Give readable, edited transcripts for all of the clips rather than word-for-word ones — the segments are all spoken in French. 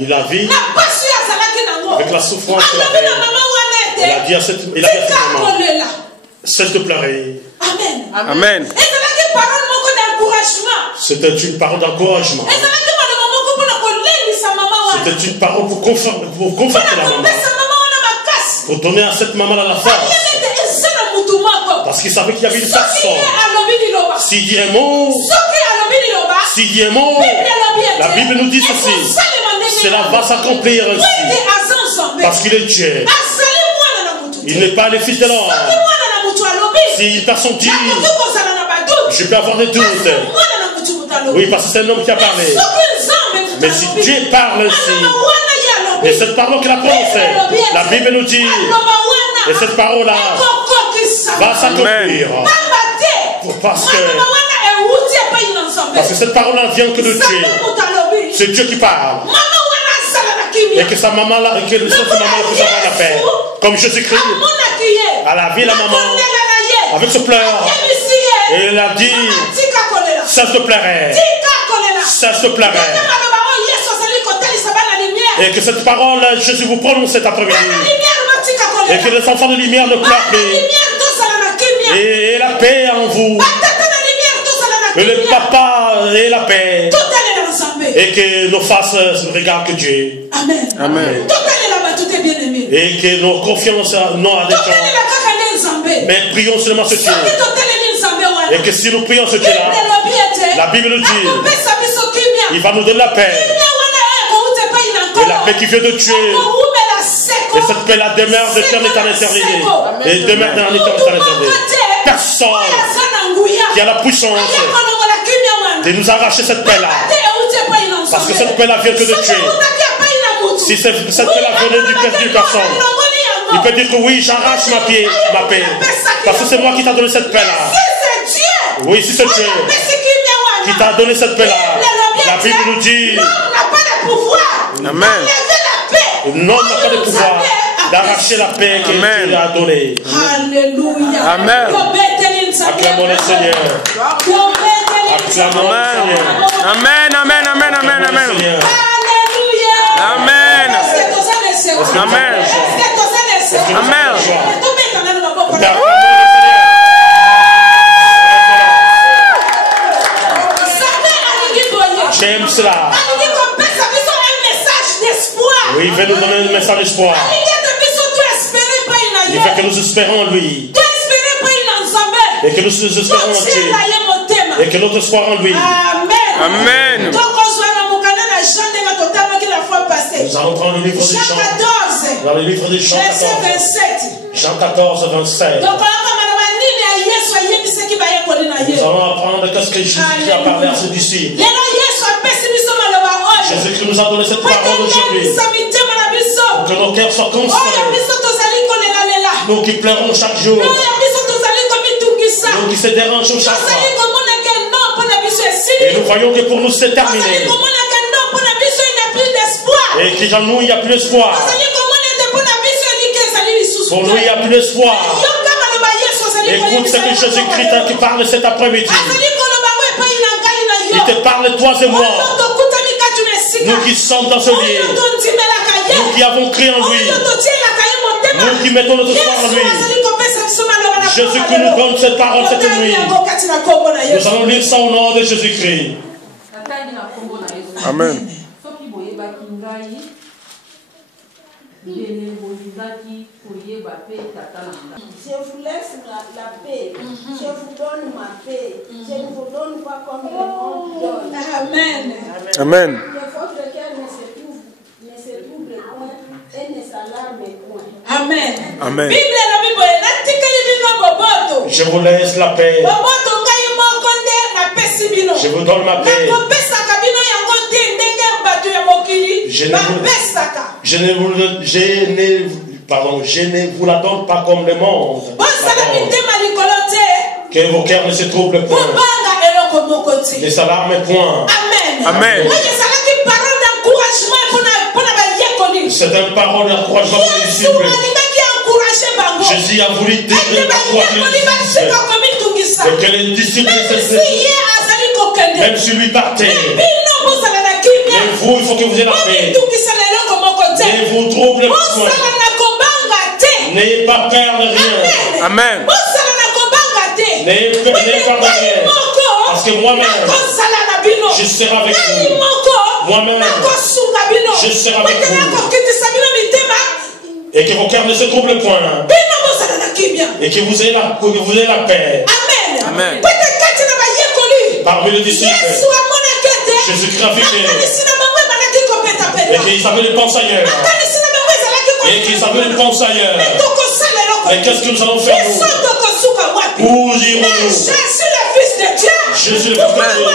Il a vu avec la souffrance qu'il avait. Il a dit à cette maman, cesse de pleurer. Amen. Amen. C'était une parole d'encouragement. C'était une parole pour conforter la maman. Pour donner à cette maman la force. Parce qu'il savait qu'il y avait une personne. S'il dit un mot, la Bible nous dit ceci. Cela va s'accomplir ainsi. Parce qu'il est Dieu. Il n'est pas le fils de l'homme. Si une personne dit, je peux avoir des doutes. Oui, parce que c'est un homme qui a parlé. Mais si Dieu parle ainsi, et cette parole qu'il a prononcée, la Bible nous dit, et cette parole-là va s'accomplir. Parce que cette parole-là vient que de Dieu. C'est Dieu qui parle. Et que sa maman, que cette maman puisse avoir la paix. Comme Jésus-Christ, elle a vu la maman avec ce pleur. Et elle a dit, cesse de pleurer. Cesse de pleurer. Et que cette parole, Jésus vous prononce cet après-midi. Et que les enfants de lumière ne pleurent plus. Et la paix en vous. Que le papa ait la paix. Et que nos faces regardent que Dieu. Amen. Amen. Et que nos confiances n'ont à des gens. Mais prions seulement ce Dieu. Et que si nous prions ce Dieu-là, la Bible nous dit, il va nous donner la paix. Et la paix qui vient de Dieu. Et cette paix-là demeure d'éternité en éternité. Et demeure dans l'éternité. Personne qui a la puissance de nous arracher cette paix-là. Parce que cette paix-là vient que de Dieu. Si cette paix-là venait du Père du personne, il peut dire que oui, j'arrache ma paix. Parce que c'est moi qui t'a donné cette paix-là. Oui, si c'est Dieu qui t'a donné cette paix-là, la Bible nous dit, Amen. l'homme n'a pas de pouvoir d'arracher la paix que Dieu a donnée. Alléluia. Amen. Acclamons le Seigneur. Acclamons le Seigneur. Amen, amen, amen, amen, amen. Seigneur. Amen. Amen. Amen. J'aime cela. Oui, il veut nous donner un message d'espoir. Il veut que nous espérons en lui. Et que nous espérons en Dieu. Et que notre espoir en lui. Amen. Nous allons prendre le livre des Jean. Dans le livre des Jean 14. Jean 14, 27. Nous allons apprendre qu'est-ce que Jésus a parlé à ses disciples. Jésus nous a donné cette parole aujourd'hui. Pour que nos cœurs soient consolés. Nous qui pleurons chaque jour. Nous qui se dérangeons chaque fois. Et nous voyons que pour nous c'est terminé. Et qu'en nous il n'y a plus d'espoir. Pour nous il n'y a plus d'espoir. Écoute ce que Jésus-Christ qui parle cet après-midi. Il te parle toi et moi. Nous qui sommes dans ce lieu. Nous qui avons crié en lui. Nous qui mettons notre espoir en lui. Jésus qui nous donne cette parole cette nuit. Nous allons lire ça au nom de Jésus-Christ. Amen. Je vous laisse la paix. Je vous donne ma paix. Je ne vous donne pas comme le monde donne. Amen. Amen. Que votre cœur ne se trouble point et ne s'alarme point. Amen. Amen. Je vous laisse la paix. Je vous donne ma paix. Je ne vous la donne pas comme le monde. Que vos cœurs ne se troublent point. Ne s'alarment point. Amen. C'est une parole d'encouragement pour les disciples. Jésus a voulu encourager les disciples. Et que les disciples, même si lui partait, mais vous vous, il faut que vous ayez la paix. Ne vous troublez point. N'ayez pas peur de rien. Amen. N'ayez peur de rien. Parce que moi-même, je serai avec vous. Moi-même, je serai avec vous. Et que vos cœurs ne se troublent point. Et que vous ayez la paix. Amen. Parmi les disciples, Jésus-Christ a vu et qu'ils savaient les penser ailleurs. Et qu'ils savaient les penser ailleurs. Mais qu'est-ce que nous allons faire nous? Où irons-nous? Je suis le Fils de Dieu. Je suis le Fils de Dieu.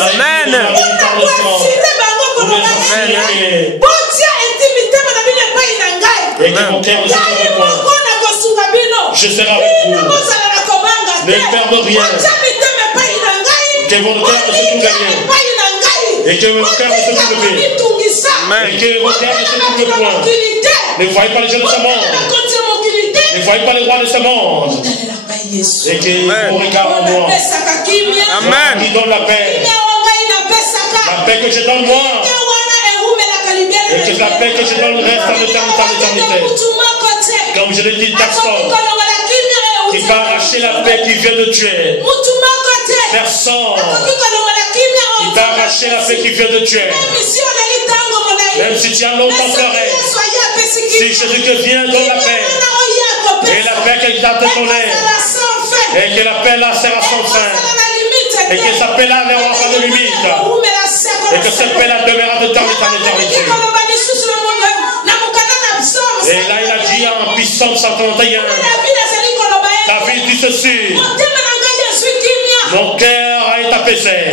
Amen. Et que mon cœur ne se trouve point. Je serai avec vous. Ne perdez rien. Que mon cœur ne se trouve rien. Et que mon cœur ne se trouve rien. Et que mon cœur ne se trouve point. Ne voyez pas les gens de ce monde. Ne voyez pas les rois de ce monde. Et que vous regardez en moi. Amen. Qui donne la paix. La paix que je donne moi. Et que la paix que je donne reste en éternité. Comme je l'ai dit, personne qui va arracher la paix qui vient de tuer. Personne qui va arracher la paix qui vient de tuer. Même si tu as longtemps pleuré, si Jésus vient dans la paix, et la paix qu'il t'a donnée, et que la paix là sera sans fin, et que sa paix là n'aura pas de limite, et que cette paix là demeurera de temps en éternité. Et là il a dit en puissance 131, David dit ceci: mon cœur a été apaisé.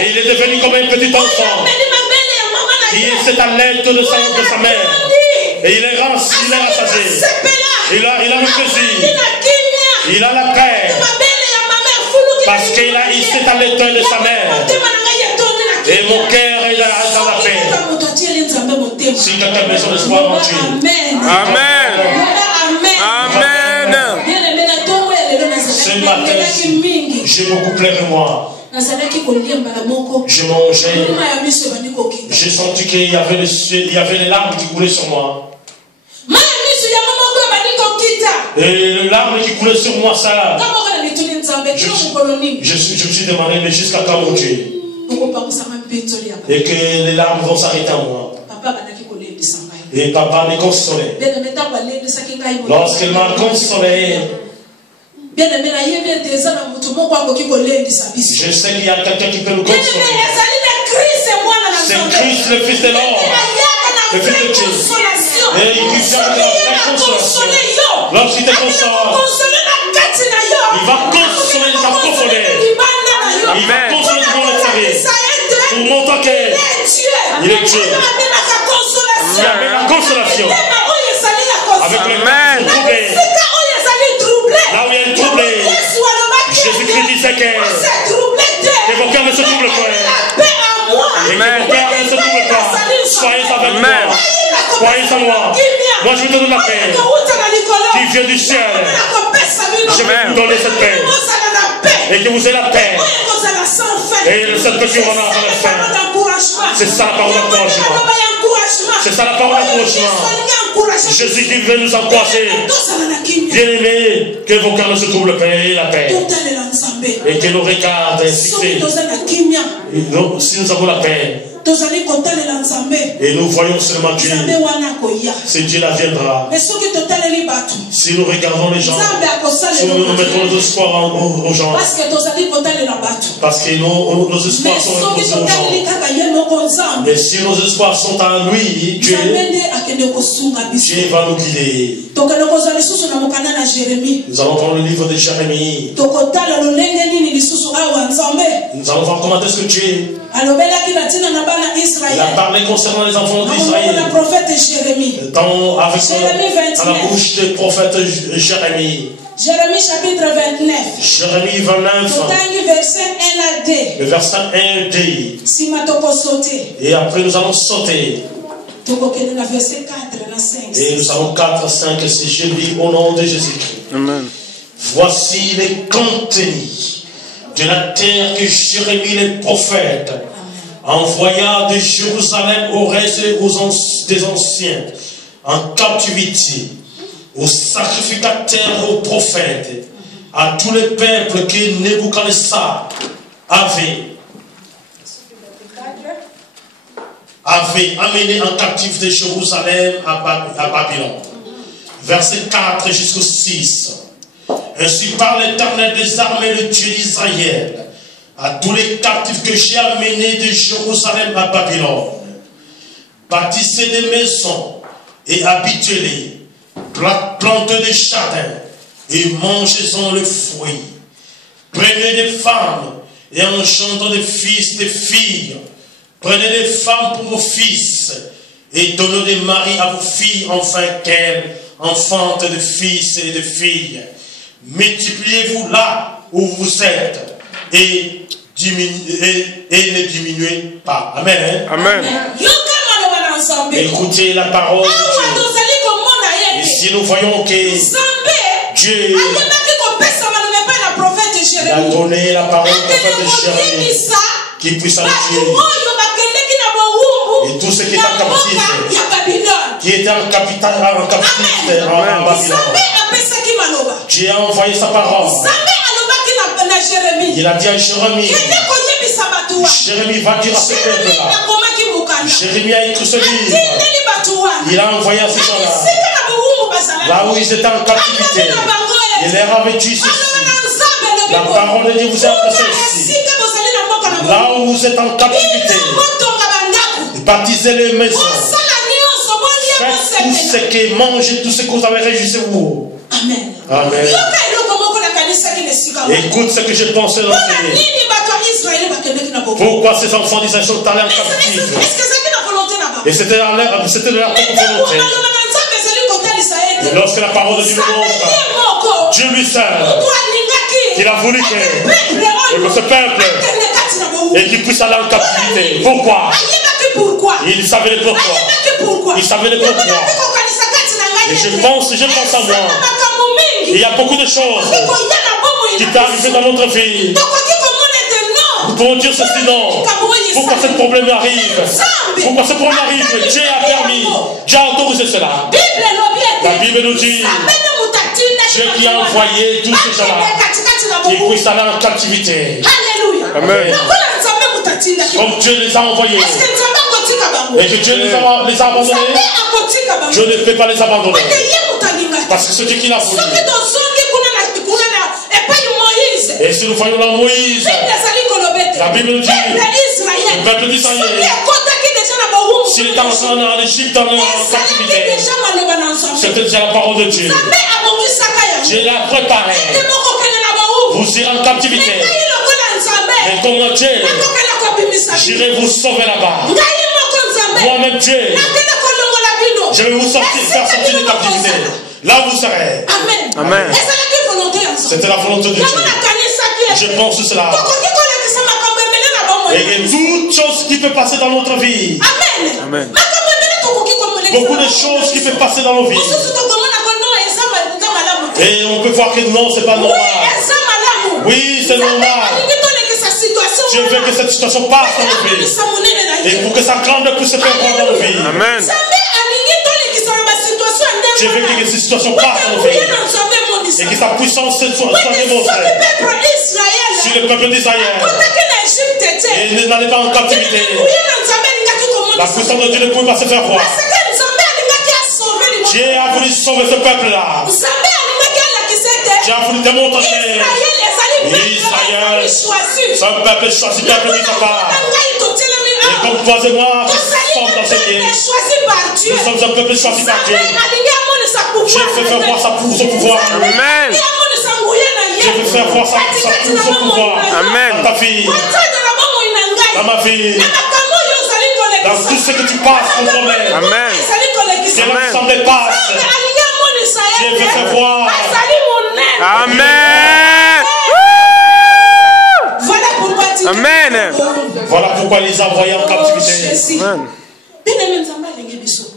Et il est devenu comme un petit enfant qui s'est à l'aide de sa mère. Et il est rassasié. Il a le plaisir. Il a la paix. Parce qu'il s'est à l'aide de sa mère. Et mon cœur est dans la paix. Si quelqu'un a besoin de soi en Dieu. Amen. Amen. Ce matin, j'ai beaucoup pleuré moi. Je mangeais. J'ai senti qu'il y avait les larmes qui coulaient sur moi. Et les larmes qui coulaient sur moi, ça. Je me suis demandé, mais jusqu'à quand mon Dieu? Et que les larmes vont s'arrêter en moi. Et papa me consolait. Lorsqu'il m'a consolé, je sais qu'il y a quelqu'un qui peut nous consoler. C'est Christ, le Fils de l'homme, le Fils de Dieu. Et il vient de la consolation. Lorsqu'il te console, il va consoler, il va consoler. Il va consoler tout le monde de sa vie. Pour montrer qu'il est Dieu. Il amène la consolation. Avec le cœur troublé. Là où il y a une troublée, Jésus-Christ disait que vos cœurs ne se troublent pas. Et que vos cœurs ne se troublent pas. Soyez avec moi. Soyez en moi. Moi je vous donne la paix qui vient du ciel. Je vais vous donner cette paix. Et que vous ayez la paix. Et cette paix qui va avoir la fin. C'est ça la parole d'encouragement. C'est ça la parole d'encouragement. Jésus qui veut nous encourager. Bien-aimés, que vos cœurs ne se troublent pas, et la paix. Et que nos regards fixés. Si nous avons la paix, et nous voyons seulement Dieu, c'est Dieu la viendra. Si nous regardons les gens, si nous mettons nos espoirs aux gens, parce que nos espoirs sont imposés aux gens. Mais si nos espoirs sont en lui, Dieu va nous guider. Nous allons voir le livre de Jérémie. Nous allons voir comment est-ce que Dieu il a parlé concernant les enfants d'Israël. Dans la bouche du prophète Jérémie. Jérémie chapitre 29. Jérémie 29. Le verset 1 et 2. Et après nous allons sauter. Et nous allons 4, 5 et 6. Je lis au nom de Jésus-Christ. Amen. Voici les contenus de la terre que Jérémie le prophète envoya de Jérusalem au reste des anciens en captivité, aux sacrificateurs, aux prophètes, à tous les peuples que Nebuchadnezzar avait amené en captivité de Jérusalem à Babylone. Verset 4 jusqu'au 6. Ainsi parle l'Éternel des armées, le Dieu d'Israël, à tous les captifs que j'ai amenés de Jérusalem à Babylone. Bâtissez des maisons et habitez-les, plantez des jardins et mangez-en le fruit. Prenez des femmes et engendrez des fils, des filles. Prenez des femmes pour vos fils et donnez des maris à vos filles, afin qu'elles enfantent de fils et de filles. Multipliez-vous là où vous êtes et ne diminuez pas. Amen. Amen. Écoutez la parole de Dieu. Et si nous voyons que Dieu a donné la parole au prophète Jérémie qui puisse agir. Et tout ce qui est en captivité, qui était en captivité en Babylone, Dieu a envoyé sa parole. Il a dit à Jérémie, Jérémie va dire à ce peuple-là. Jérémie a écrit ce livre. Il a envoyé à ces gens-là, là où ils étaient en captivité. Il leur avait dit ceci. La parole de Dieu vous a adressé ici. Là où vous êtes en captivité, baptisez les maisons. Faites tout ce que mangez, tout ce que vous avez réjouissez-vous. Amen. Amen. Écoute ce que je pensais d'enseigner. Pourquoi ces enfants d'Israël sont allés en captivité? Et c'était de leur propre volonté. Et lorsque la parole de Dieu montre, Dieu lui seul, qu'il a voulu que ce peuple et qu'il puisse aller en captivité. Pourquoi? Il savait le pourquoi. Il savait le pourquoi. Et je pense à moi. Il y a beaucoup de choses qui peuvent arriver dans notre vie. Nous pouvons dire ceci, non. Pourquoi ce problème arrive? Pourquoi ce problème arrive? Dieu a permis. Dieu a autorisé cela. La Bible nous dit, Dieu qui a envoyé tous ces gens-là, qui puissent aller en captivité. Amen. Comme Dieu les a envoyés et que Dieu les a abandonnés, Dieu ne peut pas les abandonner. Parce que c'est Dieu qui l'a voulu. Et si nous voyons dans Moïse, la Bible nous dit, le peuple d'Israël, s'il est entré en Égypte en captivité, c'était déjà la parole de Dieu. Dieu l'a préparé. Vous irez en captivité. Mais comme Dieu, j'irai vous sauver là-bas. Moi-même Dieu, je vais vous faire sortir de captivité. Là vous serez. Amen. C'était la volonté de Dieu. Je pense cela. Et toute chose qui peut passer dans notre vie. Amen. Beaucoup de choses qui peuvent passer dans nos vies. Et on peut voir que non, c'est pas normal. Oui, c'est normal. Je veux que cette situation passe dans nos vies. Et pour que ça grande puisse se faire dans nos vies. Amen. Je veux que cette situation passe dans nos vies. Et que sa puissance soit démontrée. Sur le peuple d'Israël. Et n'allez pas en captivité. La puissance de Dieu ne pouvait pas se faire voir. Dieu a voulu sauver ce peuple-là. Dieu a voulu démontrer Israël, c'est un peuple choisi, peuple mis à part. Et comme toi et moi, nous sommes dans ce lieu. Nous sommes un peuple choisi par Dieu. Dieu fait faire voir son pouvoir. Amen. Dieu veut faire voir son pouvoir. Amen. Dans ta vie, dans ma vie, dans tout ce que tu passes pour toi-même. Amen. Que l'ensemble dépasse. Dieu veut faire voir. Amen. Amen. Voilà pourquoi il les a envoyés en captivité. Amen.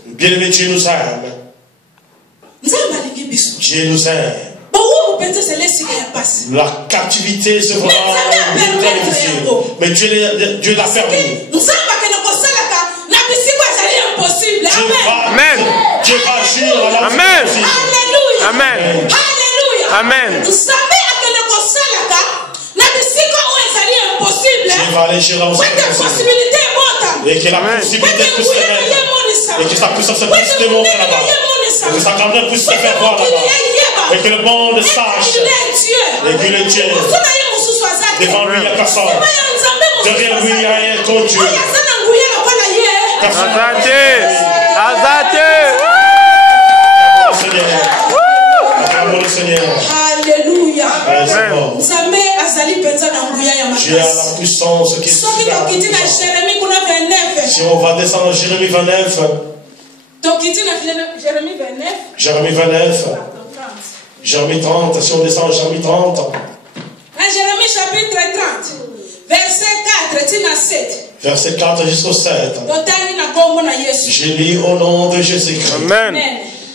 Bien-aimé, Dieu nous aime. Dieu nous aime. La captivité se fera mais Dieu l'a permis. Amen. Dieu va agir à la Amen. Alléluia. Amen. Alléluia. Amen. Dieu va aller chez l'ensemble. Et que la possibilité puisse se mettre. Et que sa puissance puisse se démontrer là-bas. Et que sa grandeur puisse se faire voir là-bas. Et que le monde sache. Et qu'il est Dieu. Devant lui, il n'y a personne. Derrière lui, il n'y a rien contre Dieu. Azate. Azate. Le Seigneur. Alléluia. Dieu a la puissance qui est. Si on va descendre dans Jérémie 29. Jérémie 29. Jérémie 30. Si on descend en Jérémie 30. Jérémie chapitre 30. Verset 4. Verset 4 jusqu'au 7. Je lis au nom de Jésus-Christ. Amen.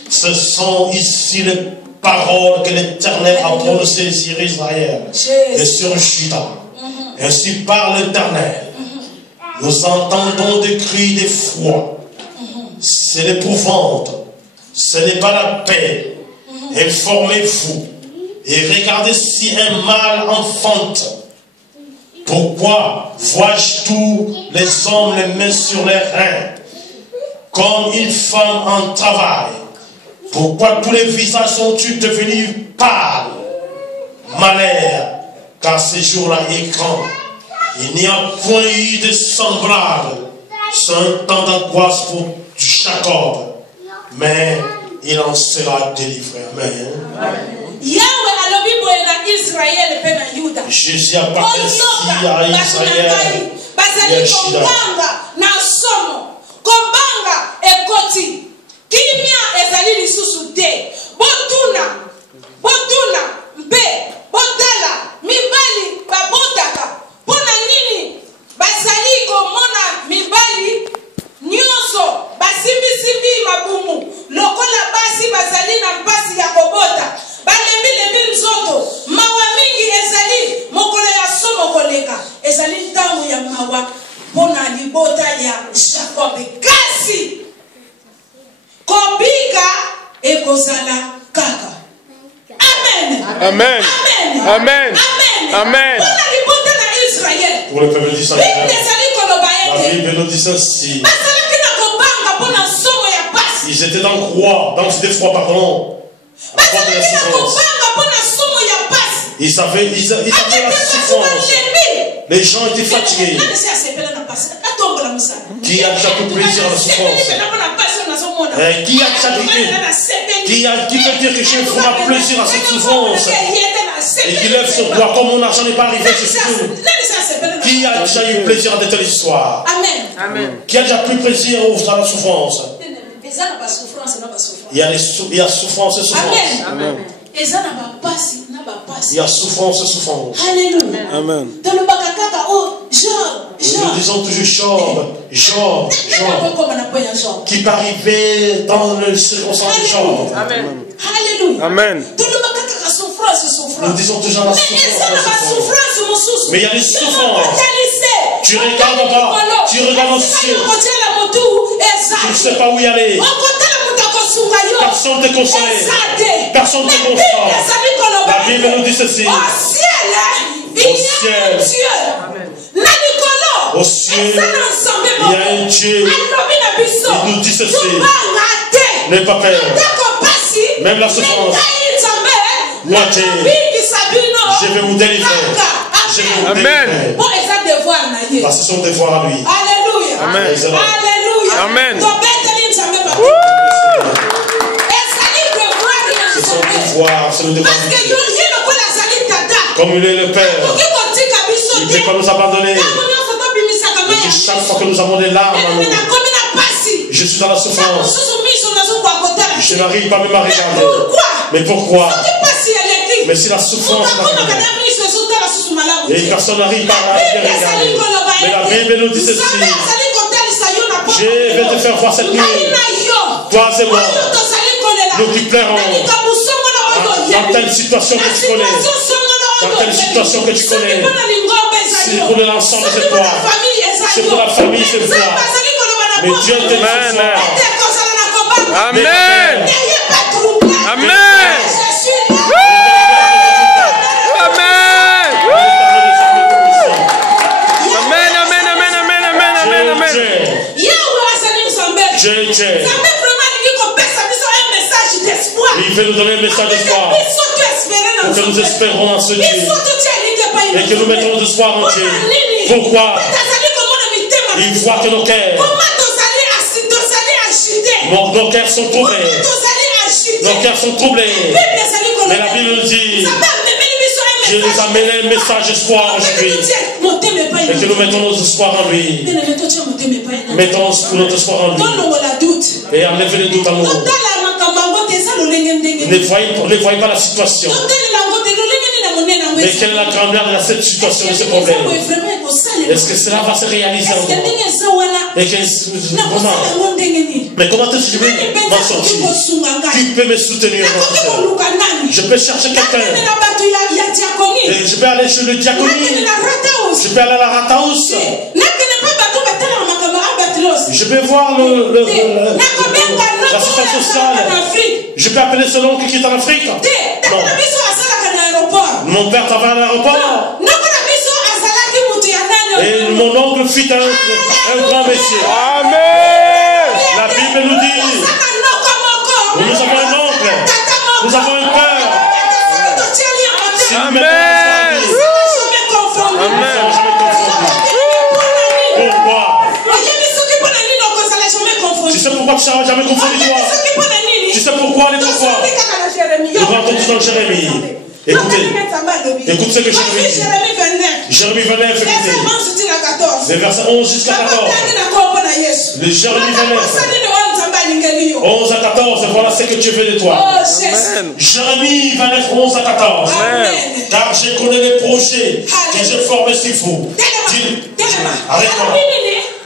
Ce sont ici les paroles que l'Éternel a prononcées sur Israël et sur Juda. Ainsi parle l'Éternel. Nous entendons des cris d'effroi. C'est l'épouvante. Ce n'est pas la paix. Informez-vous et regardez si un mal enfante. Pourquoi vois-je tous les hommes les mains sur les reins, comme une femme en travail? Pourquoi tous les visages sont-ils devenus pâles? Malheur, car ce jour-là est grand. Il n'y a point eu de semblable. C'est un temps d'angoisse pour Jacob, mais il en sera délivré. Amen. Jésus a parlé ici à Israël. Kimia ezali lisusu te. Botuna mpe botala mibali babotaka pona nini bazali komona mibali nyonso basimbi mabumu lokola basi bazali na mpasi ya kobota balembi nzoto mawa mingi ezali mokolo ya somo koleka ezali ntango ya mawa pona libota ya Jacob kasi Kobika ekozala kaka. Amen. Amen. Amen. Amen. Pour le peuple d'Israël, la Bible nous dit ceci. Ils étaient dans croix, dans ce défroid, pardon. Ils avaient la souffrance. Les gens étaient fatigués. Qui a déjà pris plaisir à la souffrance? Qui peut dire que je prends plaisir à cette souffrance? Et qui lève son doigt comme mon argent n'est pas arrivé jusqu'à nous. Qui a déjà eu plaisir à de telles histoires? Amen. Qui a déjà pris plaisir à la souffrance? Il y a souffrance et souffrance. Amen. Il y a souffrance et souffrance. Alléluia. Amen. Nous disons toujours Job, qui peut arriver dans le circonstance de Job. Amen. Alléluia. Amen. Nous disons toujours la souffrance. Mais il y a des souffrances. Tu regardes en bas, tu regardes au ciel. Tu ne sais pas où y aller. Personne ne te conseille. Personne ne te console. La Bible nous dit ceci. Au ciel, au ciel, il y a un Dieu. Il nous dit ceci. N'aie pas peur. Même la souffrance. Moi, je vais vous délivrer. Je vais vous délivrer. Parce que c'est son devoir à lui. Alléluia. Amen. Alléluia. Amen. C'est son devoir, c'est le devoir de Dieu. Comme il est le Père, il ne peut pas nous abandonner. Et que chaque fois que nous avons des larmes à nous, je suis dans la souffrance. Je n'arrive pas même à regarder. Mais pourquoi? Mais si la souffrance et personne n'arrive pas à regarder. Mais la Bible nous dit ceci. Je vais te faire voir cette nuit. Toi et moi, nous qui pleurons. dans telle situation que tu connais, dans telle situation que tu connais, c'est pour l'ensemble de toi, c'est pour la famille, c'est toi. Mais Dieu te dit ce soir. Amen. Amen. Il veut nous donner un message d'espoir. Pour que nous espérons en ce Dieu. Et que nous mettons nos espoirs en Dieu. Pourquoi? Il voit que nos cœurs sont troublés. Nos cœurs sont troublés. Mais la Bible nous dit, Dieu nous a mené un message d'espoir aujourd'hui. Et que nous mettons nos espoirs en lui. Mettons notre espoir en lui. Et enlevez le doute en nous. Ne voyez pas la situation. Mais quelle est la grandeur de cette situation, de ce problème? Est-ce que cela va se réaliser en moi? Mais comment est-ce que je vais m'en sortir? Qui peut me soutenir? Je peux chercher quelqu'un. Je peux aller chez le diaconie. Je peux aller à la Rathaus. Je peux voir l'assistance sociale. Je peux appeler ce oncle qui est en Afrique. Non. Mon père travaille à l'aéroport. Et mon oncle fit un grand métier. Amen. La Bible nous dit, nous avons un oncle, nous avons un père. Si nous mettons Amen. Pourquoi? Tu sais pourquoi tu ne seras jamais confondu toi? Tu sais pourquoi les pourquoi? Nous rentrons tous dans Jérémie. Écoutez, écoute ce que Jérémie dit. Jérémie 29, écoutez. Les versets 11 jusqu'à 14. Le Jérémie 29. 11 à 14, voilà ce que tu veux de toi. Amen. Jérémie 29, 11 à 14. Amen. Car je connais les projets que j'ai formés sur vous. Arrête-moi.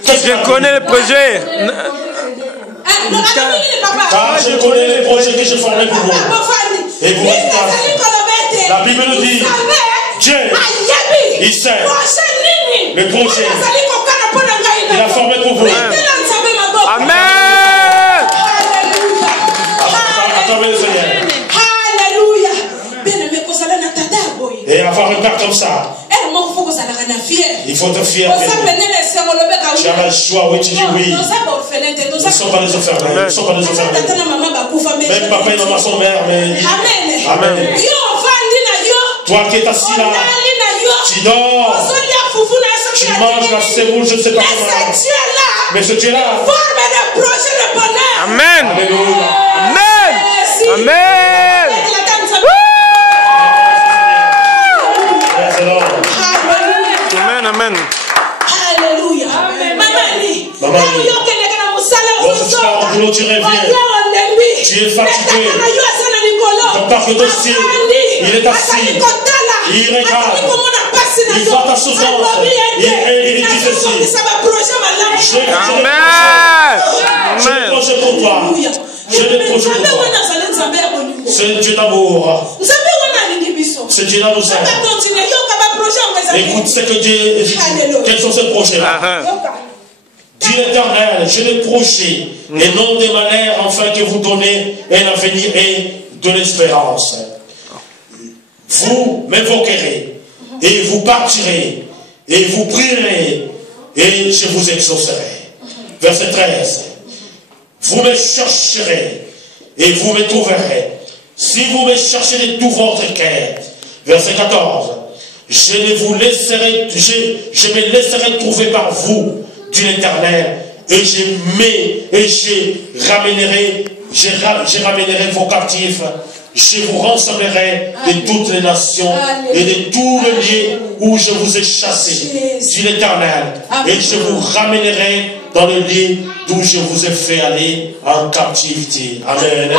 Je connais le projet. Car je connais les projets que j'ai formés pour vous. Et vous, la Bible nous dit, Dieu, il sait le projet qu'il a formé pour vous. Amen. Acclamez le Seigneur. Et avoir un père comme ça, il faut être fier. Tu as la joie, oui, tu dis oui. Nous ne sommes pas des orphelins. Nous ne sommes pas des orphelins. Même papa et maman sont mères, mais... Amen. Toi qui es assis là, tu dors, tu manges la sémoule, je ne sais pas comment. Mais ce Dieu-là, Amen. Alléluia. Amen. Amen. Amen. Amen. Alléluia. Maman, lorsque tu pars au boulot, tu reviens. Tu es fatigué. Ton parc dossier, il est assis. Il regarde. Il voit ta souffrance. Il dit ceci. Amen. J'ai des projets pour toi. J'ai des projets pour toi. C'est Dieu d'amour. Ce Dieu-là nous aime. Écoute ce que Dieu dit. Quels sont ces projets-là? Dit l'Éternel, j'ai des projets et non des malheurs, afin que vous donnez un avenir et de l'espérance. Vous m'invoquerez et vous partirez et vous prierez et je vous exaucerai. Verset 13. Vous me chercherez et vous me trouverez. Si vous me cherchez de tout votre cœur. Verset 14. Je me laisserai trouver par vous, dit l'Éternel, et je ramènerai vos captifs. Je vous rassemblerai de toutes les nations et de tous les lieux où je vous ai chassés, dit l'Éternel, et je vous ramènerai dans le lieu d'où je vous ai fait aller en captivité. Amen.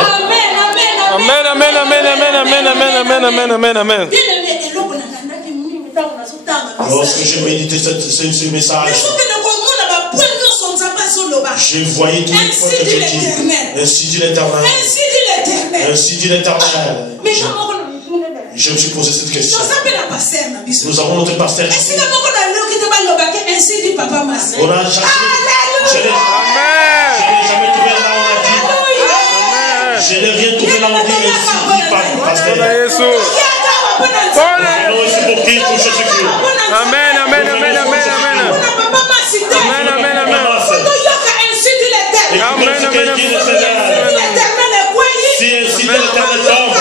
Amen. Amen. Amen. Amen. Amen. Amen. Amen. Amen. Amen. Amen. Lorsque je méditais ce message, je voyais tous les points que Dieu dit. Ainsi dit l'Éternel. Ainsi dit l'Éternel. Je me suis posé cette question. Nous avons notre pasteur ici. On a cherché. Je n'ai jamais trouvé là où on a dit. Je n'ai rien trouvé là où on dit ainsi dit par le pasteur. Non, c'est pour qui? Pour Jésus-Christ. Amen, amen, amen, amen, amen. Amen, amen, amen. Si ainsi de l'Éternel tombe,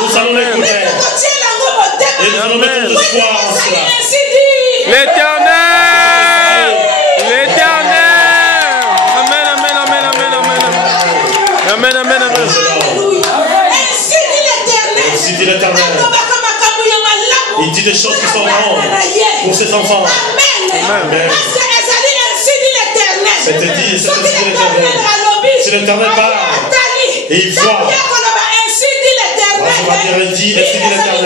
nous allons l'écouter. Et nous allons mettre notre foi en cela. L'Éternel! L'Éternel! Amen, amen, amen, amen, amen. Amen, amen, amen. Ainsi dit l'Éternel. Il dit des choses qui sont grandes pour ses enfants. Amen. C'était dit, c'est ainsi dit l'Éternel. Si l'Éternel parle et il voit, on va dire, il dit, ainsi dit l'Éternel.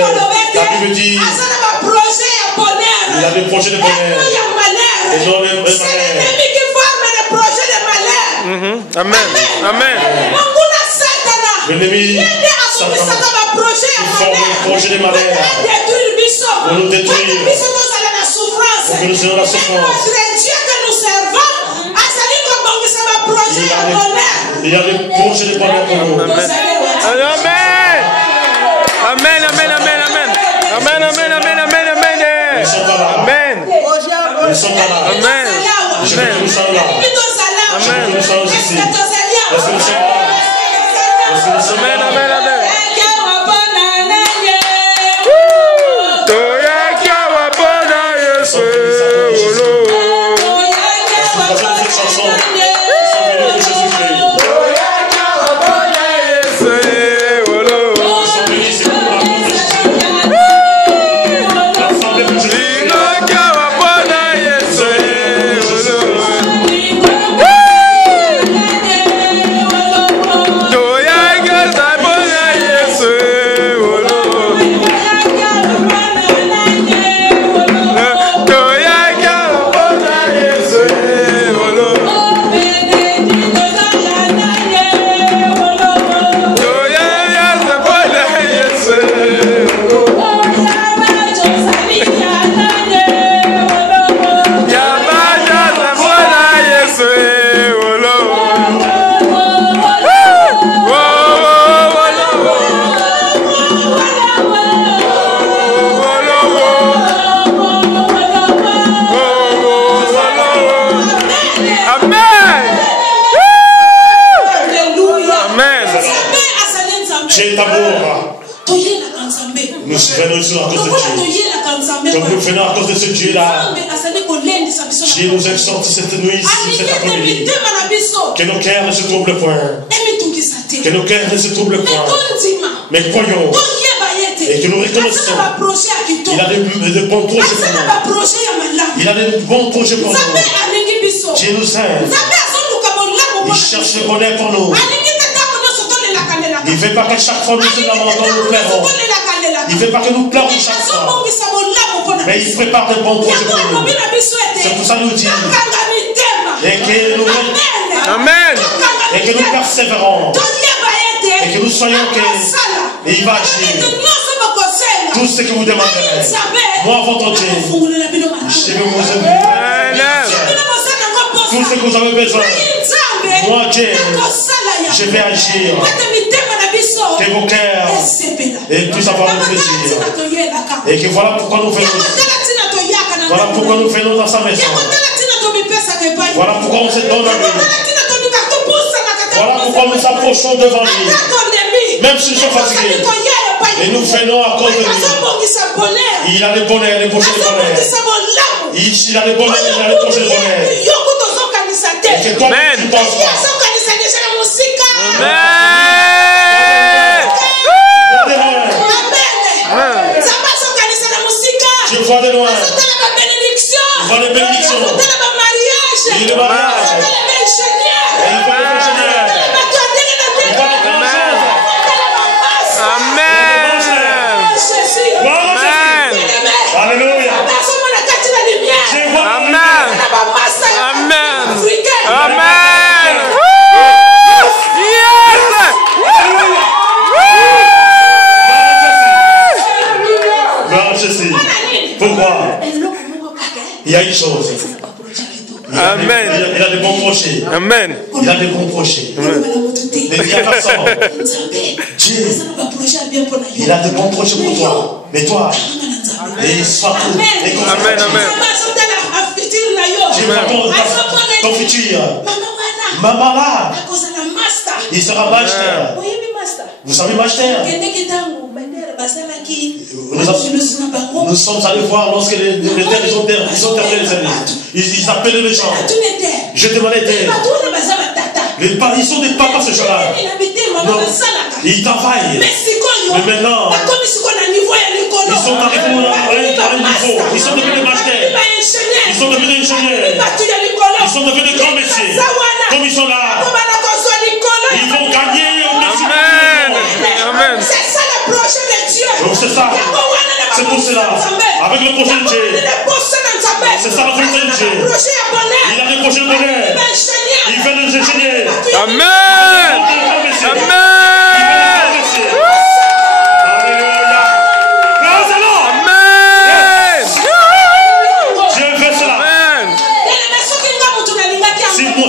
La Bible dit, il a des projets de bonheur et non les malheurs. Amen. Amen. L'ennemi, Satan, il forme le projet de malheur pour nous détruire, pour que nous soyons la souffrance. Il y a des projets de bonheur pour nous. Amen. Amen, amen, amen, amen. Amen, amen, amen, amen, amen. Ils sont pas là. Amen. Ils sont pas là. Amen. Je veux que nous soyons là. Je veux que nous soyons ici. Est-ce que nous sommes là? Est-ce que nous sommes là? Amen, amen, amen. Nous venons ici à cause de Dieu. Donc nous venons à cause de ce Dieu-là. Dieu nous exhorte cette nuit ici, cet après-midi. Que nos cœurs ne se troublent point. Que nos cœurs ne se troublent point. Mais croyons. Et que nous reconnaissons. Il a de bons projets pour nous. Il a de bons projets pour nous. Dieu nous aime. Il cherche le bonheur pour nous. Il ne veut pas que chaque fois nous nous plairons. Il ne veut pas que nous pleurons chaque fois. Mais il prépare de bons projets pour nous. C'est pour ça qu'il nous dit. Et que nous, Amen. Et que nous persévérons. Et que nous soyons que il va agir. Tout ce que vous demanderez. Moi, votre Dieu, je vais vous aimer. Tout ce que vous avez besoin. Moi, Dieu, je vais agir. Que vos cœurs puissent avoir le plaisir. Et que voilà pourquoi nous venons. Voilà pourquoi nous venons dans sa maison. Voilà pourquoi on se donne à lui. Voilà pourquoi nous nous approchons devant lui. Même si nous sommes fatigués. Et nous venons à cause de lui. Il a le bonheur, les projets de bonheur. Il a le bonheur, il a les projets de bonheur. Et que toi, tu penses pas. Amen. Je vois de loin. Je vois les bénédictions. Et le mariage. Et il va le ingénieur. Amen. Amen. Alléluia. Amen. Amen. Amen. Yes. Il y a une chose. Amen. Il a des bons projets. Amen. Il a des bons projets. Mais bien ensemble. Dieu, il a des bons projets pour toi. Mais toi, et sois cool. Amen. Amen. Dieu va ton futur. Maman là, il sera master. Vous savez master? Nous sommes allés voir lorsque les terres, ils ont terminé les années. Ils appelaient les gens. Je demandais terre. Ils sont des papas ce jour-là. Ils travaillent. Mais maintenant, ils sont arrivés à un niveau. Ils sont devenus masters. Ils sont devenus ingénieurs. Ils sont devenus grands messieurs. Comme ils sont là, ils vont gagner au Messie. Amen. C'est ça le projet de Dieu. Donc c'est ça. C'est pour cela. Avec le projet de Dieu. C'est ça le projet de Dieu. Il a des projets de bonheur. Il veut des ingénieurs. Amen. Amen.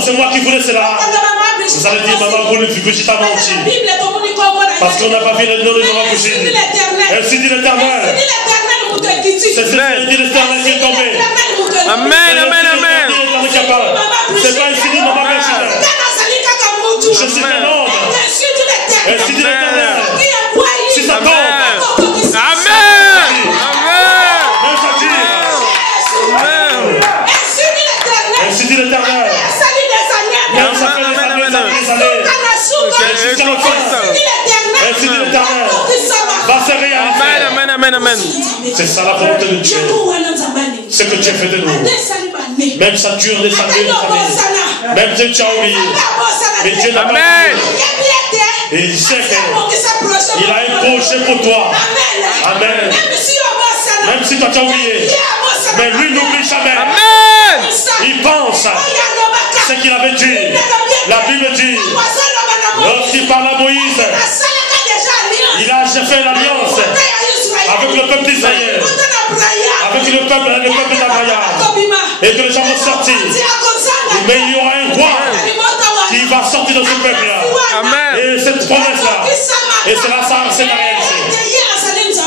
C'est moi qui voulais cela. Vous allez dire, maman, vous ne vivez pas menti. Parce qu'on n'a pas vu le nom de maman bouger. Ainsi dit l'Éternel. C'est l'éternel qui est tombé. Amen, amen, amen. C'est pas ici dit maman bouger. Je suis un homme. Ainsi dit l'Éternel. Si ça tombe. Amen. Même ça dit. Ainsi dit l'Éternel. Amen, amen, amen. C'est ça la volonté de Dieu. Ce que Dieu fait de nous. Même ça dure des années. Même si tu as oublié. Mais Dieu n'a pas oublié. Et il sait qu'il a un projet pour toi. Amen. Même si toi tu as oublié. Mais lui n'oublie jamais. Amen. Il pense ce qu'il avait dit. La Bible dit, lorsqu'il parle à Moïse, il a fait l'alliance avec le peuple d'Israël, avec le peuple d'Abraham, et que les gens vont sortir. Mais il y aura un roi qui va sortir de ce peuple-là. Amen. Et cette promesse-là, et c'est là ça, c'est la réalité.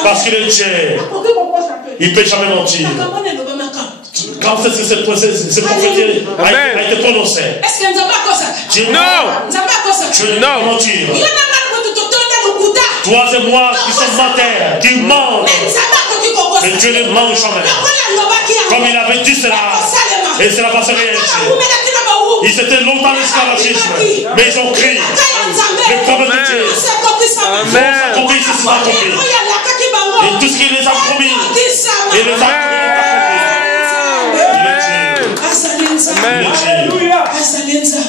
Parce qu'il est Dieu. Il ne peut jamais mentir. Quand cette prophétie a été prononcée, Dieu ne peut pas mentir. Toi et moi qui sommes menteurs, qui mentent. Mais Dieu ne ment jamais. Comme il avait dit cela, et cela va se réaliser. Ils étaient longtemps en esclavagisme, mais ils ont crié. Le problème de Dieu, Amen. compris, c'est ça compris. Et tout ce qu'il les a promis, il les a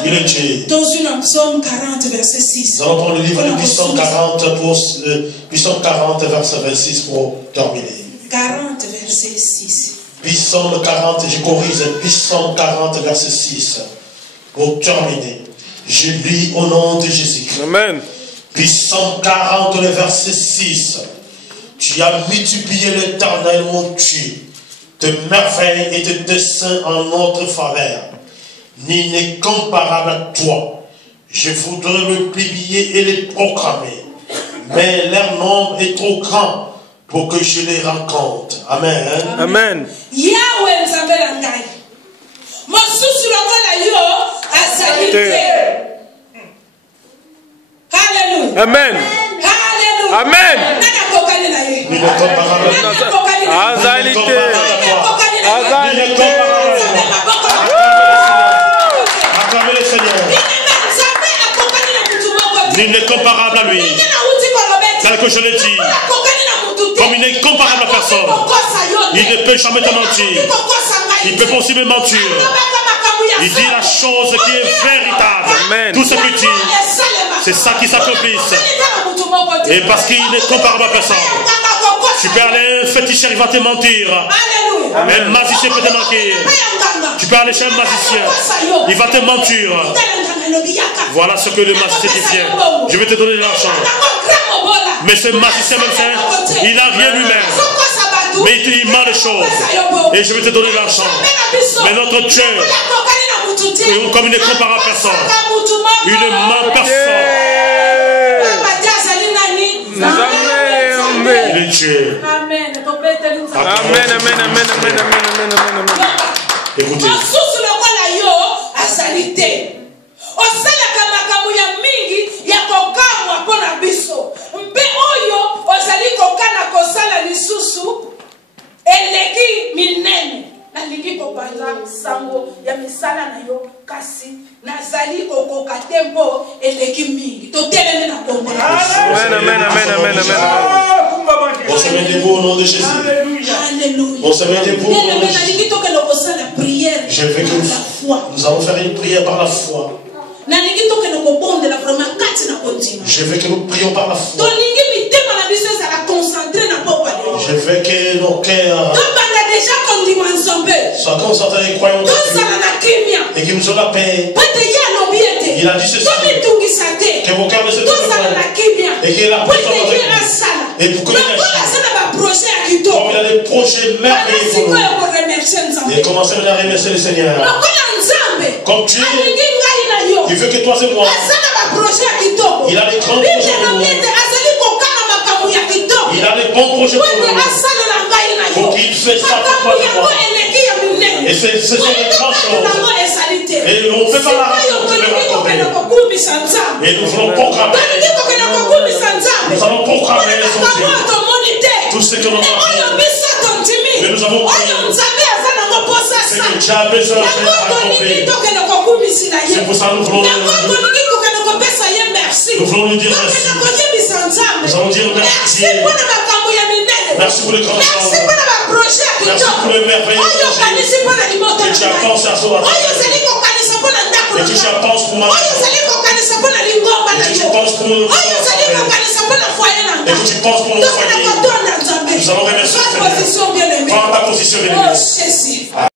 il est Dieu. Dans une psaume 40, verset 6. Nous allons prendre le livre de Psaume 40, verset 26 pour terminer. 40, verset 6. Psaume 40, je corrige, Psaume 40, verset 6 pour terminer. Je lis au nom de Jésus-Christ. Amen. Psaume 40, le verset 6. Tu as multiplié l'Éternel, mon Dieu, tes merveilles et tes desseins en notre faveur. Ni n'est comparable à toi. Je voudrais le publier et le proclamer. Mais leur nombre est trop grand pour que je les rencontre. Amen. Amen. Yahweh nzambe na ngai. Mosusu lokola yo azali te. Hallelujah. Amen. Hallelujah. Amen. Nana kokani na ye. Il est comparable à toi. Azali te. Azali te. Acclamez le Seigneur. Il n'est comparable à lui. Tel que je l'ai dit. Comme il n'est comparable à personne. Il ne peut jamais te mentir. Il peut possiblement mentir. Il dit la chose qui est véritable. Amen. Tout ce que dit, c'est ça qui s'accomplisse. Et parce qu'il n'est comparable à personne. Tu peux aller un féticheur, il va te mentir. Un magicien peut te mentir. Tu peux aller chez un magicien, il va te mentir. Voilà ce que le magicien dit. Je vais te donner l'argent. Mais ce magicien même, il n'a rien lui-même. Mais il m'a des choses. Et je vais te donner l'argent. Mais notre Dieu, comme il ne compare à personne, il ne ment personne. Il est Dieu. Amen. Amen, amen, amen, amen, amen, amen. Écoutez. Osalaka makambo ya mingi ya kokamwa mpona biso mpe oyo ozali kokana kosala lisusu eleki minene nalingi kobanza sango ya misala na yo kasi nazali kokoka te mpo eleki mingi totelemi na kombo na biso. Amen, amen, amen, amen, amen. On se met debout au nom de Jésus. Alléluia. On se met debout au nom de Jésus. nalingi tokende kosala prière. Je veux que nous allons faire une prière par la foi. Je veux que nous prions par la foi. Je veux que nos cœurs soient concentrés et croyants en Dieu et qu'ils nous ont la paix. Il a dit ceci, que vos cœurs ne se trouvent pas et que la paix soit dans votre vie. Et pour que nous comme il a des projets merveilleux pour nous. Et commencez à remercier le Seigneur. Comme Dieu, il veut que toi et moi, il a des grands projets pour nous. Il a des bons projets pour nous. Pour qu'il fasse ça pour toi et moi. Et ce sont des grandes choses. Et on ne peut pas la raconter. Et nous voulons proclamer. Nous allons proclamer son Dieu. Tout ce que nous avons. Mais nous avons prié. C'est que Dieu a besoin de accomplir. C'est pour ça que nous voulons nous voulons lui dire merci. Nous allons dire merci. Merci pour les grandes choses. Merci pour les merveilleux projets. Que tu as pensé à soi. Et que tu as pensé pour ma vie. Et que tu penses pour nous. Et que tu penses pour nos foyers. Nous allons remercier le Seigneur. Prends ta position, bien-aimé.